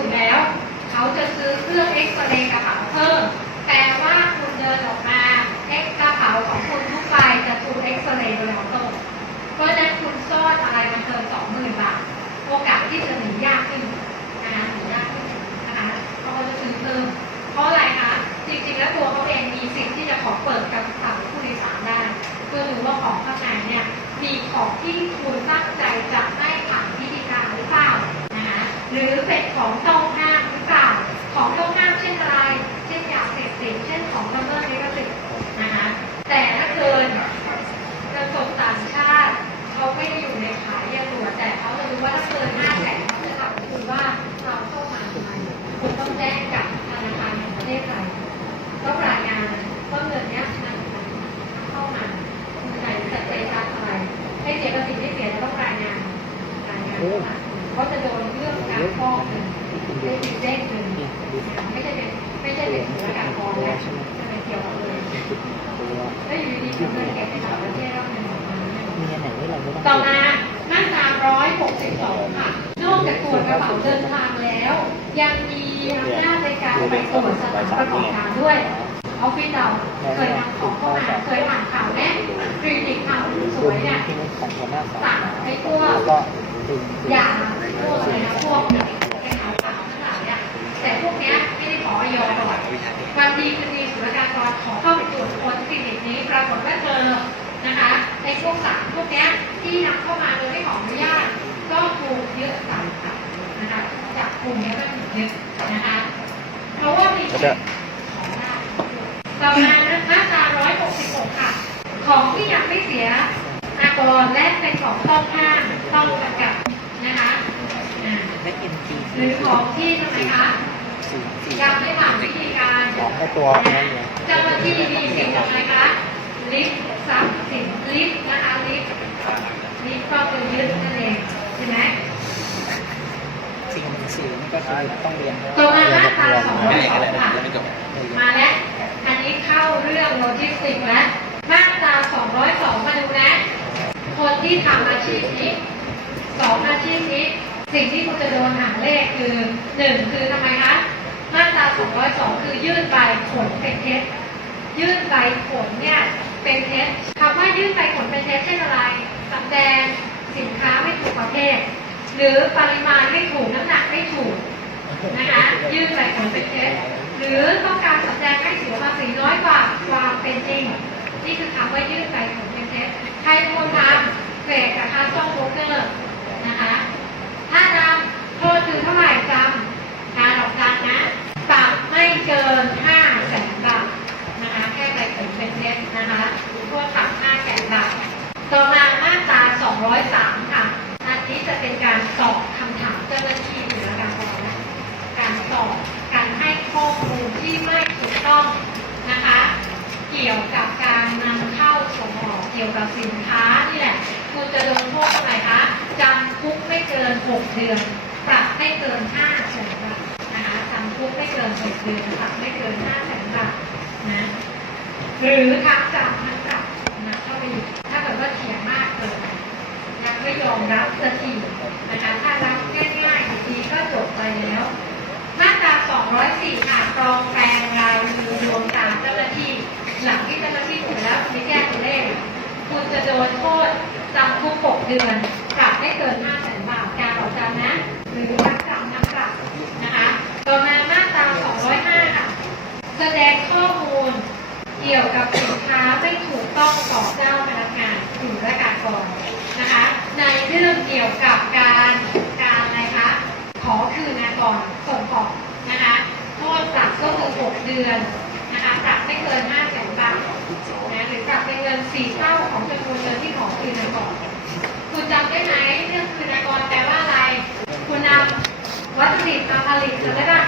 ุดแล้ว เขาจะซื้อเครื่องเอ็กซเรย์กระเป๋าเพิ่ม แต่ว่าคุณเดินออกมาเอ็กกระเป๋าของคุณทุกใบจะถูกเอ็กซเรย์โดยออโต้เพราะฉะนั้นคุณซ่อนอะไรมันเกินสองหมื่นบาท โอกาสที่จะหนียากขึ้นนะคะหนียากขึ้นนะคะเพราะเขาจะซื้อเพิ่ม เพราะอะไรคะ จริงๆ แล้วตัวเขาเองมีสิทธิ์ที่จะขอเปิดกระเป๋าผู้โดยสารได้เพื่อดูว่าของข้างในเนี่ยมีของที่คุณตั้งใจจะไม่ผ่านพิธีการหรือเปล่า หรือเป็นของต้องห้ามหรือเปล่าของต้องห้ามเช่นอะไร เช่นยาเสพติดเช่นของละเมิดลิขสิทธิ์นะคะแต่ถ้าเกิน จสถานประกอบการด้วยออฟฟิศเราเคยนำของเข้ามาเคยอ่านข่าวแม่คลินิกข่าวสวยเนี่ยสาสั่งให้พวกยาพวกอะไรนะพวกเป็นขาวขาวทั้งหลายเนี่ยแต่พวกเนี้ยไม่ได้ขอออยก่อนวันดีคืนดีศุลการกรขอเข้าไปตรวจค้นคลินิกนี้ปรากฏว่าเจอนะคะในพวกสารพวกเนี้ยที่นำเข้ามาโดยไม่ขออนุญาตก็ถูกยึดสารค่ะนะคะจากกลุ่มนี้ก็ถูกยึดนะคะ เพราะว่ามีสิทธิ์ของได้ต่อมามาตรา166 ค่ะ ของที่ยังไม่เสียอากรและเป็นของต้องห้ามต้องจำกัดนะคะอ่าและเอ็นจีหรือของที่ทำไมคะสี่สี่ยังไม่ผ่านวิธีการของในตัวนั้นเลยเจ้าหน้าที่มีสิทธิ์ทำไมคะลิฟต์ทรัพย์สินลิฟต์นะคะลิฟต์ลิฟต์ก็คือยึดนั่นเองใช่ไหม สี่หนึ่งสี่นี่ก็คือต้องเรียนต่อมามาตราสองร้อยสองเลยค่ะมาแล้วอันนี้เข้าเรื่องโลจิสติกส์แล้วมาตรา202มาดูนะ คนที่ทำอาชีพนี้สองอาชีพนี้ สิ่งที่คุณจะโดนหางเลขคือหนึ่งคือทำไมคะมาตรา202คือยื่นใบขนเป็นเท็จยื่นใบขนเนี่ยเป็นเท็จคำว่ายื่นใบขนเป็นเท็จเช่นอะไรสำแดงสินค้าไม่ถูกประเภท หรือปริมาณไม่ถูกน้ำหนักไม่ถูกนะคะยื่นใบขนเป็นเท็จหรือต้องการสำแดงให้เสียภาษีน้อยกว่าความเป็นจริง นี่คือคำว่ายื่นใบขนเป็นเท็จใครเป็นคนทำเกรดกับคาซ่องโบรกเกอร์นะคะถ้าจำโทษคือเท่าไหร่จำการออกการนะปรับไม่เกิน5แสนบาทนะคะแค่ใบขนเป็นเท็จนะคะพวกปรับ5แสนบาทต่อมามาตรา203ค่ะ นี้จะเป็นการตอบคำถามเจ้าหน้าที่หรือการบอกนะการสอบการให้ข้อมูลที่ไม่ถูกต้องนะคะ เกี่ยวกับการนำเข้าส่งออกเกี่ยวกับสินค้านี่แหละคุณจะโดนโทษเท่าไหร่คะจำคุกไม่เกิน 6 เดือน ปรับไม่เกิน5แสนบาทนะคะจำคุกไม่เกิน 6 เดือนปรับไม่เกิน5แสนบาทนะหรือทั้งจำทั้งปรับนะเข้าไปอยู่ถ้าเกิดว่าเถียงมากเกิน ไม่ยอมรับสักทีนะคะถ้ารับง่ายๆทีก็จบไปแล้ว มาตรา 204ค่ะปลองแปลงลายมือรวมตามเจ้าหน้าที่ หลังที่เจ้าหน้าที่ถูกแล้วคุณแก้ตัวเลขคุณจะโดนโทษจำคุก6เดือนปรับไม่เกิน5แสนบาทการออกจำนะ หรือทั้งจำทั้งปรับนะคะต่อมามาตรา 205 ค่ะ แสดงข้อมูลเกี่ยวกับ ในเรื่องเกี่ยวกับการการอะไรคะ ขอคืนนะก่อนส่งของนะคะโทษปรับก็คือ6เดือนนะคะปรับไม่เกิน5แสนบาทนะหรือปรับเป็นเงิน4เท่าของจำนวนเงินที่ขอคืนนะก่อนคุณจำได้ไหมเรื่องคืนนะก่อนแปลว่าอะไร คุณนำวัตถุดิบมาผลิตแล้วก็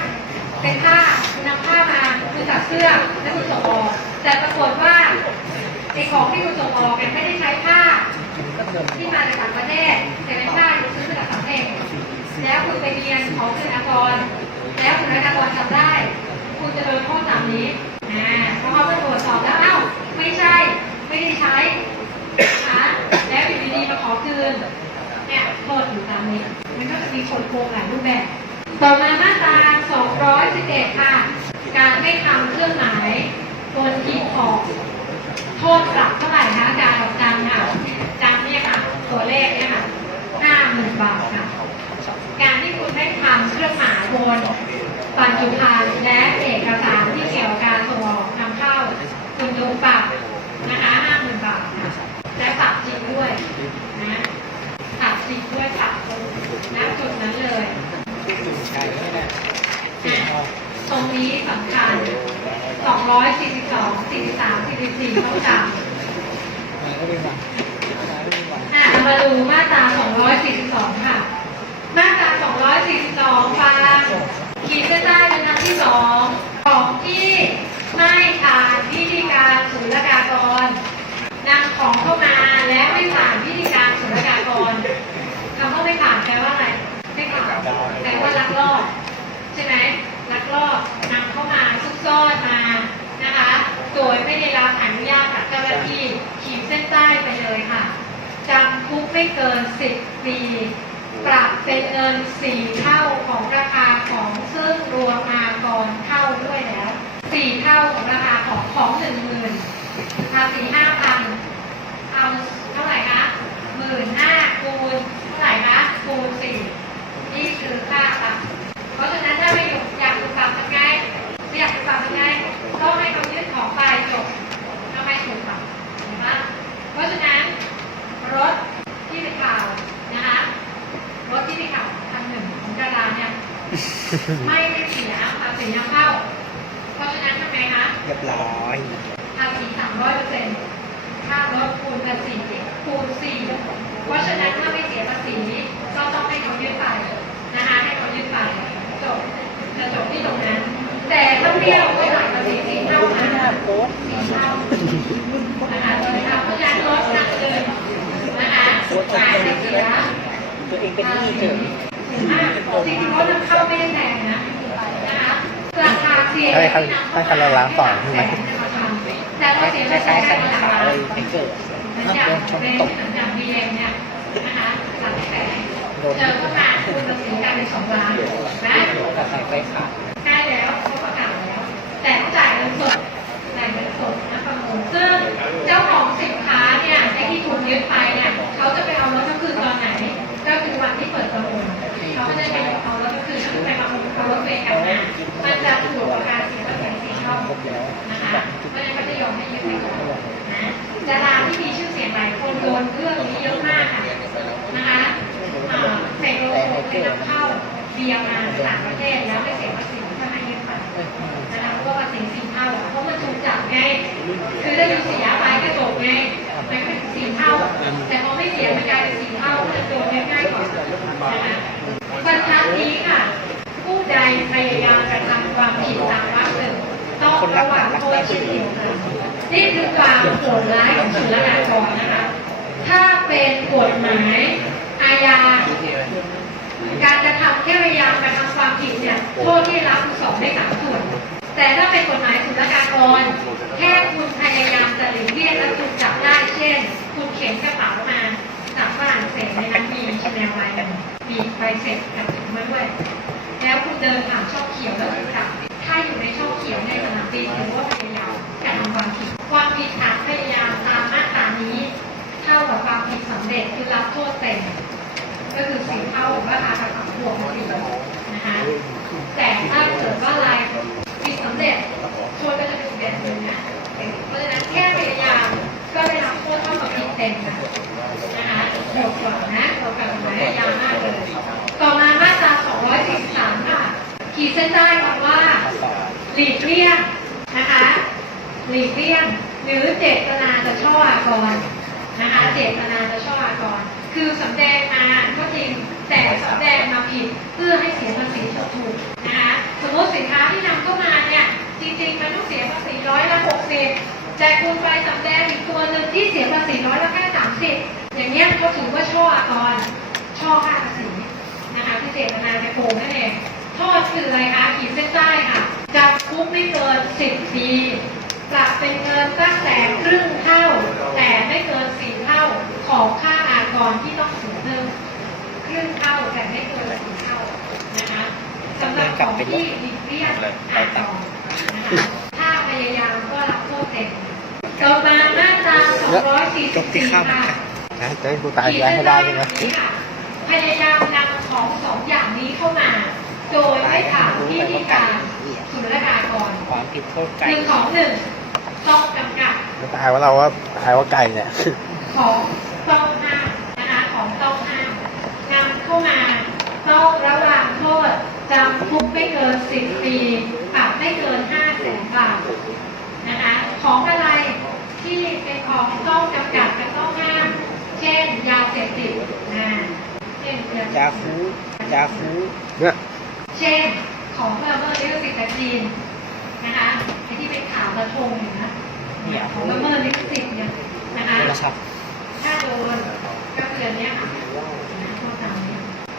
เป็นผ้าคุณนำผ้ามาคุณตัดเสื้อแล้วคุณส่งออกแต่ปรากฏว่าไอของที่คุณส่งออกเนี่ยไม่ได้ ที่มาจากต่างประเทศแต่เป็นผ้าที่ซื้อมาจากต่างประเทศแล้วคุณไปเรียนของคืนกร แล้วคุณนกรจำได้ คุณจะโดนข้อสามนี้อ่าเพราะเขาไปตรวจสอบแล้วเอ้าไม่ใช่ไม่ได้ใช้นะคะแล้วอยู่ดีๆมาขอคืนเนี่ยโทษอยู่ตามนี้ มันก็จะมีคนโกงหลายรูปแบบ ต่อมามาตรา211ค่ะ การไม่ทำเครื่องหมายบนหีบของ โทษปรับเท่าไหร่นะจานจานค่ะจานเนี่ยค่ะ ตัวเลขเนี่ยค่ะห้าหมื่นบาทค่ะ การที่คุณได้ทำเครื่องหมายบนปัจจุบันและเอกสารที่เกี่ยวกับการส่งออกนำเข้า คุณโดนปรับนะคะห้าหมื่นบาทค่ะและปรับจริงด้วยนะปรับจริงด้วยปรับณจุดนั้นเลยตรงนี้สำคัญ240 สิบสามสิบสี่ต้องจำอะมาดูมาตราสองร้อยสี่สิบสองค่ะ มาตราสองร้อยสี่สิบสองฟังขีดเส้นใต้เป็นครั้ที่สองของที่ไม่ ไม่เกิน 10 ปี ปรับเป็นเงิน 4 เท่าของราคาของซึ่งรวมมาก่อนเข้าด้วยแล้ว 4 เท่าของราคาของของ1 0,000ภาษี5 เอาเท่าไหร่คะหมื่นห้าคูณเท่าไหร่คะคูณสี่นี่คือค่าปรับเพราะฉะนั้นถ้าไม่อยู่อยากถูกปรับยังไงไม่อยากถูกปรับยังไงต้องให้เขายึดของไปจบทำไมถูกปรับเห็นปะเพราะฉะนั้นรถที่ไปข่าวนะคะรถที่ไปข่าวคันหนึ่งของดาราเนี่ย ไม่ได้เสียภาษีนำเข้า เพราะฉะนั้นทำไงคะเรียบร้อยภาษีสามร้อยเปอร์เซ็นต์ค่ารถคูณภาษีคูณสี่เพราะฉะนั้นถ้าไม่เสียภาษีก็ต้องให้เขายึดไปนะคะให้เขายึดไปจบจะจบที่ตรงนั้น แต่ถ้าเบี้ยวก็จ่ายภาษีสี่เท่านะสี่เท่านะคะสี่เท่าเพราะฉะนั้นลดหนักเลยนะคะจ่ายจะเสียตัวเองเป็นหนี้เถอะ จริงๆรถนำเข้าไม่ได้แพงนะนะคะราคาเสียให้เขาให้เขาเราล้างก่อนใช่ไหม แต่พอเสียคภาษีล้ายๆไปกันหลังขาวร้านเลยไปเกิดเหมือนนับอย่างโดนชนเป็นตกเหมือนอย่างบีเอ็มเนี่ยนะคะหลักแสนเจอเข้ามาคุณตัดสินการเป็นสองล้านนะกับสายไฟขาดใกล้แล้วเขาประกาศแล้ว แต่ต้องจ่ายเงินสดจ่ายเงินสดนะประมูลซึ่งเจ้าของสินค้าเนี่ยไอ้ที่คุณยึดไปเนี่ยเขาจะไปเอารถ มันจะถูกกว่าการเสียภาษีสี่เท่าครบนะคะเพราะฉะนั้นก็จะยอมให้ยึดไปก่อนนะดาราที่มีชื่อเสียงหลายคนโดนเรื่องนี้เยอะมากค่ะนะคะอ่าเสกโลโซไปนำเข้าเบียร์มาจากต่างประเทศแล้วไม่เสียภาษีก็ให้ยึดไปนะคะเพราะว่าภาษีสี่เท่าเพราะมันถูกจับไง คือถ้าอยู่เสียไปก็จบไงมันเป็นสี่เท่า แต่พอไม่เสียมันกลายเป็นสี่เท่าก็จะโดนง่ายๆกว่านะคะบรรทัดนี้ค่ะ ใดพยายามกระทำความผิดตามวักหนึ่งต้องระวังโทษเช่นเดียวกันนี่คือความโหดร้ายของศุลกากรนะคะ ถ้าเป็นกฎหมายอาญาการกระทำแค่พยายามกระทำความผิดเนี่ยโทษที่รับสองได้ ส้นใต้บอกว่า หลีกเลี่ยงนะคะ หลีกเลี่ยงหรือเจตนาจะช่ออากรนะคะ เจตนาจะช่ออากร คือสำแดงมาก็จริงแต่สำแดงมาผิดเพื่อให้เสียภาษีถูกนะคะสมมติสินค้าที่นำเข้ามาเนี่ยจริงๆมันต้องเสียภาษีร้อยละหกสิบแต่คุณไปสำแดงอีกตัวหนึ่งที่เสียภาษีร้อยละแค่สามสิบอย่างเงี้ยก็ถือว่าช่ออากรช่อค่าภาษีนะคะที่เจตนาจะโกงนั่นเอง โทษคืออะไรคะขีดเส้นใต้ค่ะจำคุกไม่เกิน 10 ปีปรับเป็นเงินตั้งแต่ครึ่งเท่า แต่ไม่เกินสี่เท่าของค่าอากรที่ต้องเสียเพิ่มครึ่งเท่าแต่ไม่เกินสี่เท่านะคะสำหรับของที่หลีกเลี่ยงอากรนะคะถ้าพยายามก็รับโทษเต็มต่อมามาตรา244ค่ะนะจะให้กูตายย้ายให้ได้ใช่ไหมพยายามนำของสองอย่างนี้เข้ามา โดยไม่ถามที่ที่การศุลกากรความผิดโทษหไก่นึ่งของหนึ่งต้องจำกัดไม่ตายว่าเราว่าตายว่าไก่เนี่ยของต้องห้ามนะคะของต้องห้ามนำเข้ามาต้องระวังโทษจำคุกไม่เกิน10ปีปรับไม่เกิน5แสนบาทนะคะของอะไรที่เป็นของต้องจำกัดและต้องห้าม เช่น ยาเสพติดนะเช่นยาเสพยาติดคูยาคูเนี่ย เช่นของละเมิดลิขสิทธิ์จากจีนนะคะไอ้ที่เป็นข่าวกระทงเนี่ยนะเนี่ยของละเมิดลิขสิทธิ์เนี่ยนะคะโทรศัพท์ถ้าโดนก็คืออันเนี้ยค่ะโทษตามนี้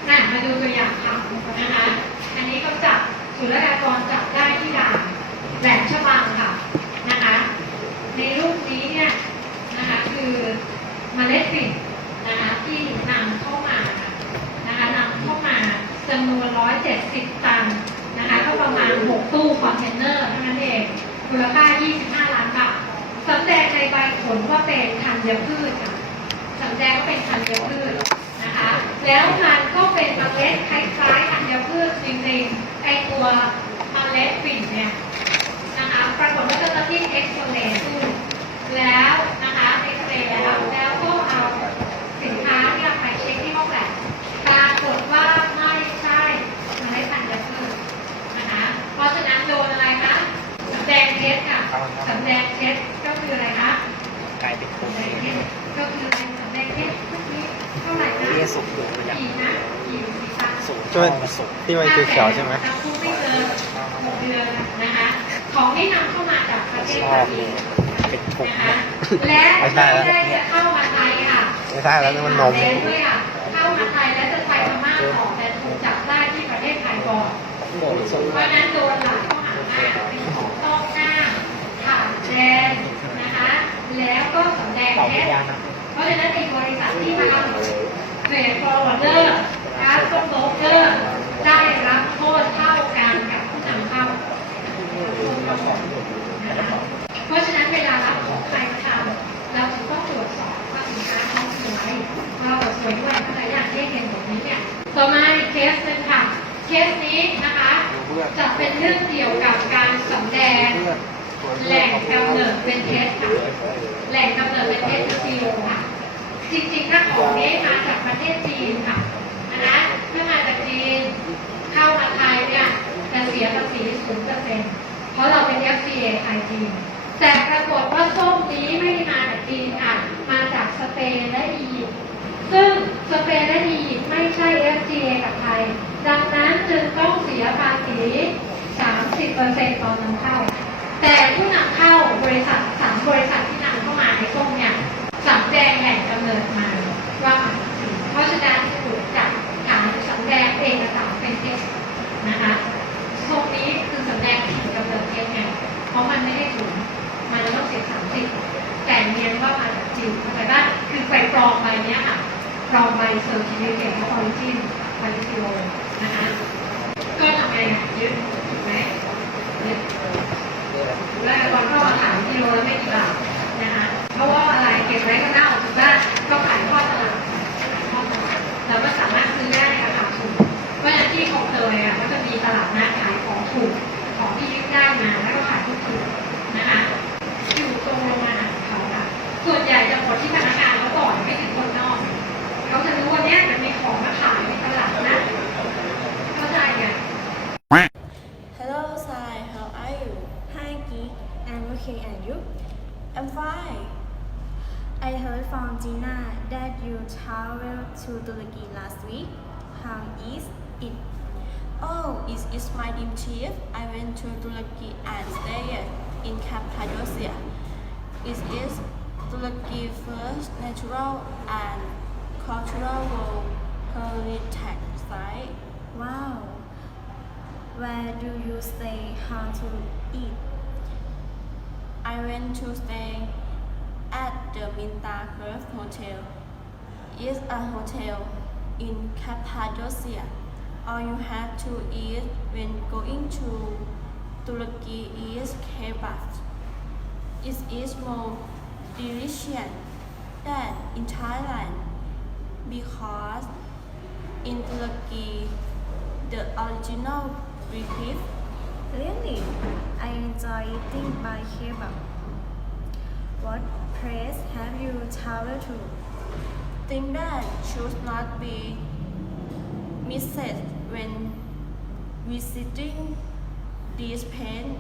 น่ะมาดูตัวอย่างค่ะนะคะอันนี้ก็จับศุลกากรจับได้ที่ด่านแหลมฉบังค่ะนะคะ ในรูปนี้เนี่ยนะคะคือเมล็ดฝิ่นนะคะที่นำเข้ามานะคะนำเข้ามาจำนวน 170 ตันนะคะก็ประมาณ 6 ตู้ คอนเทนเนอร์เท่านั้นเองมูลค่า 25 ล้านบาทสำแดงในใบผลว่าเป็นธัญพืชค่ะสำแดงว่าเป็นธัญพืชนะคะ แล้วมันก็เป็นเมล็ดคล้ายๆธัญพืชจริงๆไอตัวเมล็ดฝิ่นเนี่ยนะคะปรากฏว่าเจ้าหน้าที่เอ็กซเรย์ดูแล้วนะคะเอ็กซเรย์แล้วแล้วก็เอาสินค้าเนี่ยไปเช็คที่ห้องแลบปรากฏว่าไม่ใช่มันไม่พันธุ์พืชนะคะ เพราะฉะนั้นโดนอะไรคะสำแดงเท็จค่ะสำแดงเท็จก็คืออะไรคะกลายเป็นโคสำแดเรงเท็จก็คืออะไรสำแดงเท็จเมื่อกี้เท่าไหร่นะเรียสุกอยู่ตัวอย่างกี่นะกี่สีตังสูงที่มันมาสุกที่มันเขียวๆใช่ไหมจำคุกไม่เกินหกเดือนนะคะ ของที่นำเข้ามาจากประเทศชไทอบยเลยเป็นถุงนะคะเนี่ยและไม่ใช่แล้วไม่ได้จะเข้ามาไทยค่ะไม่ใช่แล้วนี่มันนมเป็ด้วยค่ะเข้ามาไทยและจะไปพม่าต่อแต่ถูกจับได้ที่ประเทศไทยก่อนโหสูงเพราะฉะนั้นโดนหลาย ข้อหามากเป็นของต้องหน้าผ่านแดนนะคะ แล้วก็สำแดงเท็พจเพราะฉะนั้นไอ้บริษัทที่มาทำเทรดฟอร์เวอร์ดเดอร์การส่งโบรกเกอร์ได้รับโทษเท่ากันกับผู้นำเข้านะคะเพราะฉะนั้นเวลารับของใครมาทำเราจะต้องตรวจสอบว่าสินค้าเขาสวยเราสวยด้วยอะไรอย่างที่เห็นแบบนี้เนี่ยต่อมาอีกเคสหนึ่งค่ะ เคสนี้นะคะ จะเป็นเรื่องเกี่ยวกับการสำแดงแหล่งกำเนิดเป็นเท็จค่ะ แหล่งกำเนิดเป็นเท็จคือซีโอค่ะ จริงๆถ้าของนี้มาจากประเทศจีนค่ะนะถ้ามาจากจีน เข้ามาไทยเนี่ยจะเสียภาษีศูนย์เปอร์เซ็นต์เพราะเราเป็น FTA ไทยจีน แต่ปรากฏว่าส้มนี้ไม่ได้มาจากจีนค่ะ มาจากสเปนและอียิปต์ซึ่งส เปนและอียิปต์ไม่ใช่ FTA กับไทย ดังนั้นจึงต้องเสียภาษี 30%ตอนนำเข้า แต่ผู้นำเข้าบริษัทสามบริษัทที่นำเข้ามาในส้มเนี่ยสำแดงแหล่งกำเนิดมาว่ามาจากจีนเพราะฉะนั้นถูกจับฐานสำแดงเอกสารเป็นเท็จนะคะส้มนี้คือสำแดงถิ่นกำเนิดเท็จไงเพราะมันไม่ได้ถูกมันต้องเสียสามสิบแต่เนียนว่ามาจากจีนเข้าใจป่ะคือไปปลอมใบเนี้ยค่ะ ปลอมใบเซอร์ติฟิเคทออริจินใบซิโลนะคะก็ทำไงอะยึดถูกไหมยึดแล้วตอนเข้ามาขายกิโลและไม่กี่บาทนะคะเพราะว่าอะไรเก็บไว้ก็เน่าถูกป่ะก็ขายทอดตลาดขายทอดตลาดเราก็สามารถซื้อได้ในราคาถูกเพราะฉะนั้นที่เขาเคยอะก็จะมีตลาดนัดขายของถูกของที่ยึดได้มาแล้วก็ขายถูกๆนะคะอยู่ตรงโรงงานของเขาค่ะส่วนใหญ่จะหมดที่พนัก Hello, Sai. How are you? Hi, Gi. I'm okay, and you? I'm fine. I heard from Gina that you traveled to Turkey last week. How is it? Oh, it is my dream trip. I went to Turkey and stayed in Cappadocia. It is Turkey's first natural and cultural world heritage site. Wow. Where do you stay? How to eat? I went to stay at the Minta Curve Hotel. It's a hotel in Cappadocia. All you have to eat when going to Turkey is kebab. It is more delicious than in Thailand because in Turkey the original beef Really? I enjoy eating by kebab. What place have you traveled to? think that should not be missed when visiting this place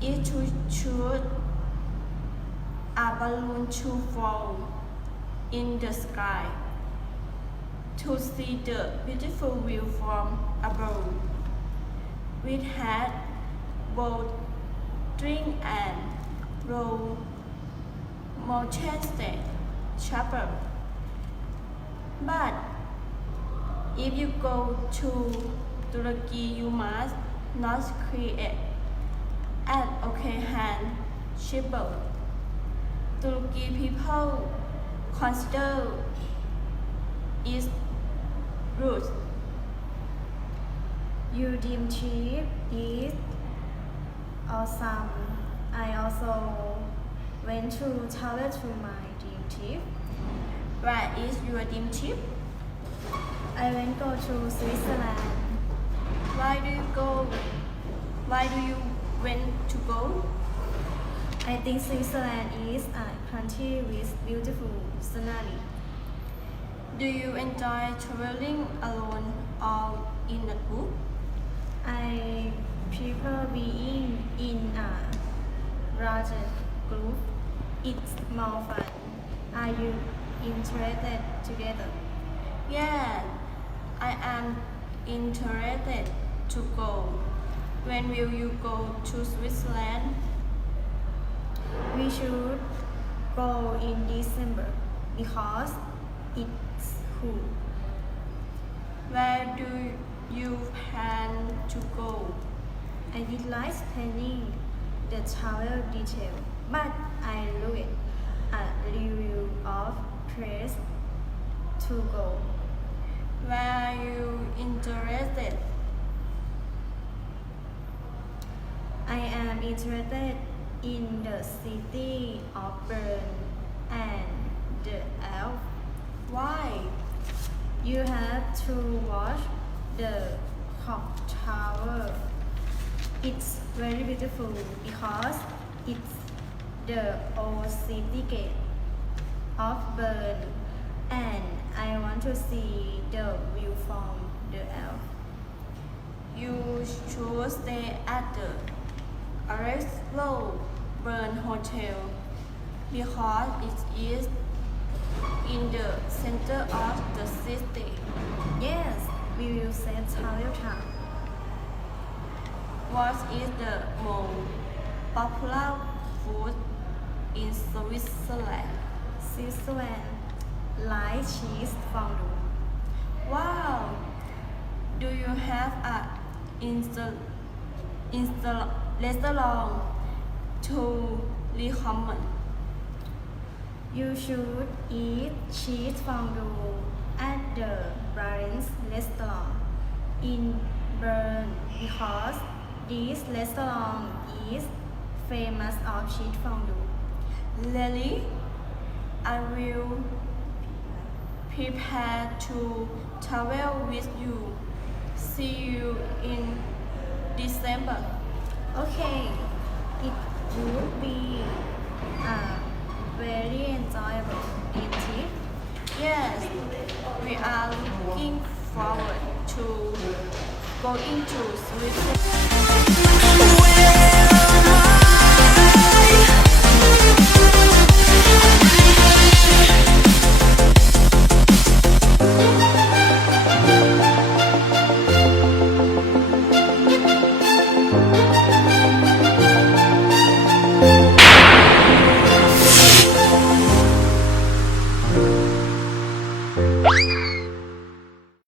is to shoot a balloon to fall in the sky to see the beautiful view from above. We had both drink and mountain state chapel. But if you go to Turkey, you must not create an okay hand shipper. Turkey people consider it dream trip is awesome. I also went to travel to my dream trip. Where is your dream trip? I went go to Switzerland. Why do you go? Why do you went to go? I think Switzerland is a country with beautiful scenery. Do you enjoy traveling alone or in a group? I prefer being in a larger group. It's more fun. Are you interested together? Yeah, I am interested to go. When will you go to Switzerland? We should go in December because it's who. Where do you plan to go? I like planning the travel detail, but I look at review of place to go. Where are you interested? I am interested in the city of Bern and the Alps. Why? You have to watch the clock tower. It's very beautiful because it's the old city gate of Bern and I want to see the view from the Alps. You should stay at the Arezzo Burn Hotel because it is in the center of the city. Yes, we will travel time. What is the most popular food in Switzerland? Switzerland, light cheese fondue. Wow! Do you have a insta insta restaurant to recommend? You should eat cheese fondue at the Brian's restaurant in Bern because this restaurant is famous of cheese fondue. Lily, I will prepare to travel with you. See you in December. Okay, going to Switzerland.